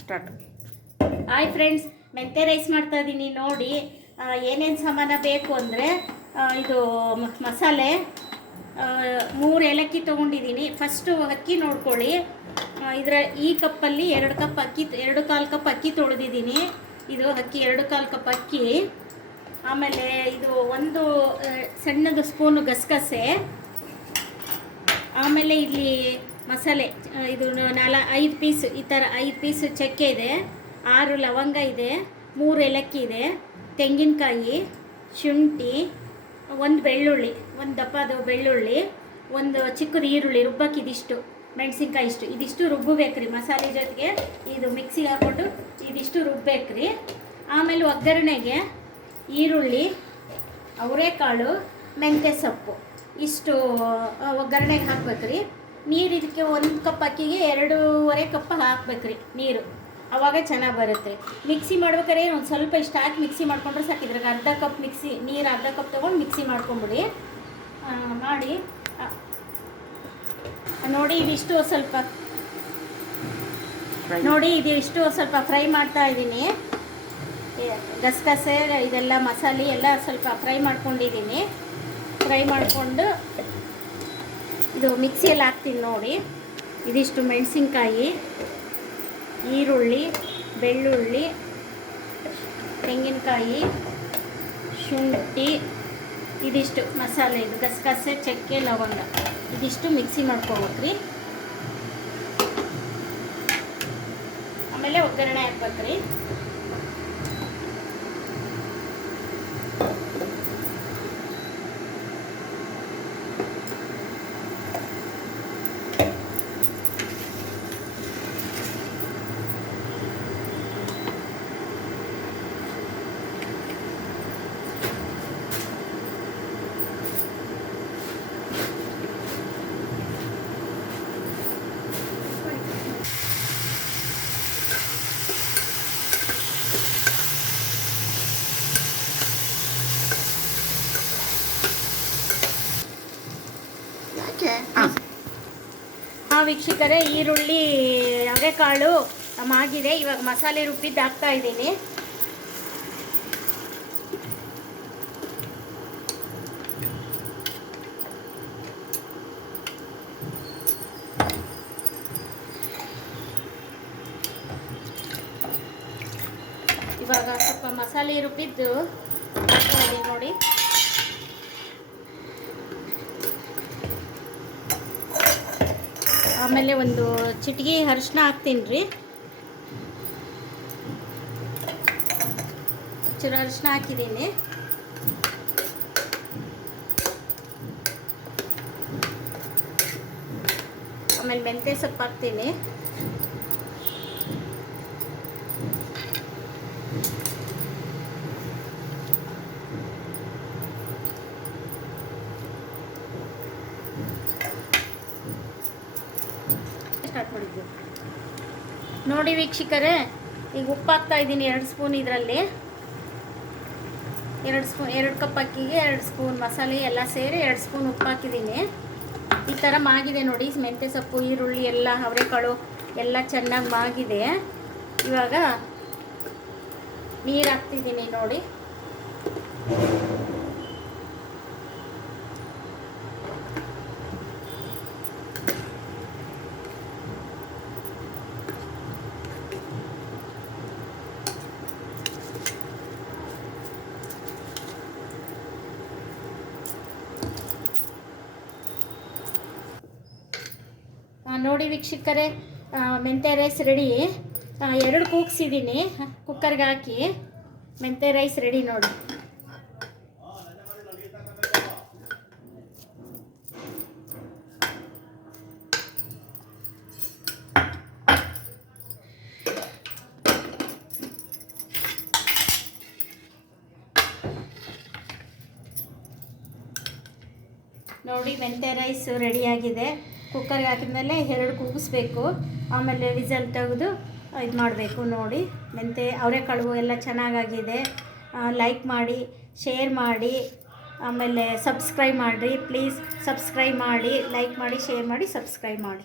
Start. Hi friends ಮೆಂತೆ rice ಮಾಡ್ತಾ ಇದ್ದೀನಿ ನೋಡಿ. ಏನೇನು ಸಾಮಾನ ಬೇಕು ಅಂದರೆ ಇದು ಮಸಾಲೆ ಮೂರು ಏಲಕ್ಕಿ ತೊಗೊಂಡಿದ್ದೀನಿ ಫಸ್ಟು ಅಕ್ಕಿ ನೋಡ್ಕೊಳ್ಳಿ. ಇದರ ಈ ಕಪ್ಪಲ್ಲಿ ಎರಡು ಕಪ್ ಅಕ್ಕಿ, ಎರಡು ಕಾಲು ಕಪ್ ಅಕ್ಕಿ ತೊಳೆದಿದ್ದೀನಿ ಇದು ಅಕ್ಕಿ, ಎರಡು ಕಾಲು ಕಪ್ ಅಕ್ಕಿ. ಆಮೇಲೆ ಇದು ಒಂದು ಸಣ್ಣದು ಸ್ಪೂನು ಗಸಗಸೆ. ಆಮೇಲೆ ಇಲ್ಲಿ ಮಸಾಲೆ ಇದು ನಾಲ, ಐದು ಪೀಸ್, ಈ ಥರ ಐದು ಪೀಸ್ ಚಕ್ಕೆ ಇದೆ, ಆರು ಲವಂಗ ಇದೆ, ಮೂರು ಏಲಕ್ಕಿ ಇದೆ, ತೆಂಗಿನಕಾಯಿ, ಶುಂಠಿ, ಒಂದು ಬೆಳ್ಳುಳ್ಳಿ, ಒಂದು ದಪ್ಪದು ಬೆಳ್ಳುಳ್ಳಿ, ಒಂದು ಚಿಕ್ಕದು ಈರುಳ್ಳಿ ರುಬ್ಬಕ್ಕೆ ಇದಿಷ್ಟು, ಮೆಣಸಿನ್ಕಾಯಿ ಇಷ್ಟು. ಇದಿಷ್ಟು ರುಬ್ಬಬೇಕ್ರಿ ಮಸಾಲೆ ಜೊತೆಗೆ ಇದು ಮಿಕ್ಸಿಗೆ ಹಾಕ್ಕೊಂಡು ಇದಿಷ್ಟು ರುಬ್ಬೇಕ್ರಿ ಆಮೇಲೆ ಒಗ್ಗರಣೆಗೆ ಈರುಳ್ಳಿ, ಅವರೆಕಾಳು, ಮೆಂತ್ಯ ಸೊಪ್ಪು. ಇಷ್ಟು ಒಗ್ಗರಣೆಗೆ ಹಾಕ್ಬೇಕ್ರಿ ನೀರು ಇದಕ್ಕೆ ಒಂದು ಕಪ್ ಅಕ್ಕಿಗೆ ಎರಡೂವರೆ ಕಪ್ ಹಾಕ್ಬೇಕ್ರಿ ನೀರು. ಅವಾಗ ಚೆನ್ನಾಗಿ ಬರುತ್ತೆ. ಮಿಕ್ಸಿ ಮಾಡ್ಬೇಕಾದ್ರೆ ಒಂದು ಸ್ವಲ್ಪ ಇಷ್ಟು ಹಾಕಿ ಮಿಕ್ಸಿ ಮಾಡ್ಕೊಂಡ್ರೆ ಸಾಕು. ಇದ್ರಾಗ ಅರ್ಧ ಕಪ್ ಮಿಕ್ಸಿ ನೀರು ಅರ್ಧ ಕಪ್ ತೊಗೊಂಡು ಮಿಕ್ಸಿ ಮಾಡ್ಕೊಂಬಿಡಿ. ಮಾಡಿ. ನೋಡಿ ಇದಿಷ್ಟು ಸ್ವಲ್ಪ. ನೋಡಿ ಇದಿಷ್ಟು ಸ್ವಲ್ಪ ಫ್ರೈ ಮಾಡ್ತಾ ಇದ್ದೀನಿ. ಗಸಗಸೆ ಇದೆಲ್ಲ ಮಸಾಲೆ ಎಲ್ಲ ಸ್ವಲ್ಪ ಫ್ರೈ ಮಾಡ್ಕೊಂಡಿದ್ದೀನಿ. ಫ್ರೈ ಮಾಡಿಕೊಂಡು ಇದು ಮಿಕ್ಸಿಯಲ್ಲಿ ಹಾಕ್ತೀನಿ ನೋಡಿ. ಇದಿಷ್ಟು ಮೆಣಸಿನ್ಕಾಯಿ, ಈರುಳ್ಳಿ, ಬೆಳ್ಳುಳ್ಳಿ, ತೆಂಗಿನಕಾಯಿ, ಶುಂಠಿ, ಇದಿಷ್ಟು ಮಸಾಲೆ, ಇದು ಗಸಗಸೆ, ಚಕ್ಕೆ, ಲವಂಗ. ಇದಿಷ್ಟು ಮಿಕ್ಸಿ ಮಾಡ್ಕೋಬೇಕ್ರಿ. ಆಮೇಲೆ ಒಗ್ಗರಣೆ ಹಾಕ್ಬೇಕ್ರಿ. ವೀಕ್ಷಕರೇ ಈರುಳ್ಳಿ ಅವರೆಕಾಳು ಮಾಗಿದೆ ಇವಾಗ ಮಸಾಲೆ ರುಬ್ಬಿದ್ದು ಹಾಕ್ತಾ ಇದ್ದೀನಿ. ಇವಾಗ ಸ್ವಲ್ಪ ಮಸಾಲೆ ರುಬ್ಬಿದ್ದು ನೋಡಿ. ಆಮೇಲೆ ಒಂದು ಚಿಟಿಗೆ ಅರಿಶಿನ ಹಾಕ್ತೀನಿ ರೀ. ಚಿರ ಅರಿಶಿನ ಹಾಕಿದ್ದೀನಿ. ಆಮೇಲೆ ಮೆಂತ್ಯ ಸೊಪ್ಪು ಹಾಕ್ತೀನಿ. ಸ್ಟಾರ್ಟ್ ಮಾಡಿದ್ದು ನೋಡಿ ವೀಕ್ಷಕರೇ, ಈಗ ಉಪ್ಪು ಹಾಕ್ತಾ ಇದ್ದೀನಿ ಎರಡು ಸ್ಪೂನ್ ಇದರಲ್ಲಿ. ಎರಡು ಸ್ಪೂನ್ ಎರಡು ಕಪ್ ಅಕ್ಕಿಗೆ ಎರಡು ಸ್ಪೂನ್ ಮಸಾಲೆ ಎಲ್ಲ ಸೇರಿ ಎರಡು ಸ್ಪೂನ್ ಉಪ್ಪು ಹಾಕಿದ್ದೀನಿ. ಈ ಥರ ಮಾಗಿದೆ ನೋಡಿ, ಮೆಂತ್ಯ ಸೊಪ್ಪು, ಈರುಳ್ಳಿ ಎಲ್ಲ, ಅವರೆಕಾಳು ಎಲ್ಲ ಚೆನ್ನಾಗಿ ಮಾಗಿದೆ. ಇವಾಗ ನೀರು ಹಾಕ್ತಿದ್ದೀನಿ ನೋಡಿ. ನೋಡಿ ವೀಕ್ಷಕರೇ ಮೆಂತ್ಯ ರೈಸ್ ರೆಡಿ ಎರಡು ಕೂಗ್ಸಿದ್ದೀನಿ ಕುಕ್ಕರ್ಗೆ ಹಾಕಿ ಮೆಂತ್ಯ ರೈಸ್ ರೆಡಿ ನೋಡಿ. ನೋಡಿ ಮೆಂತ್ಯ ರೈಸ್ ರೆಡಿಯಾಗಿದೆ ಕುಕ್ಕರ್ಗೆ ಹಾಕಿದ್ಮೇಲೆ ಎರಡು ಕೂಗಿಸ್ಬೇಕು. ಆಮೇಲೆ ವಿಸಲ್ ತೆಗೆದು ಇದು ಮಾಡಬೇಕು ನೋಡಿ. ಮೆಂತೆ ಅವರೆಕಾಳು ಎಲ್ಲ ಚೆನ್ನಾಗಾಗಿದೆ. ಲೈಕ್ ಮಾಡಿ ಶೇರ್ ಮಾಡಿ, ಆಮೇಲೆ ಸಬ್ಸ್ಕ್ರೈಬ್ ಮಾಡಿರಿ. ಪ್ಲೀಸ್ ಸಬ್ಸ್ಕ್ರೈಬ್ ಮಾಡಿ ಲೈಕ್ ಮಾಡಿ ಶೇರ್ ಮಾಡಿ ಸಬ್ಸ್ಕ್ರೈಬ್ ಮಾಡಿ.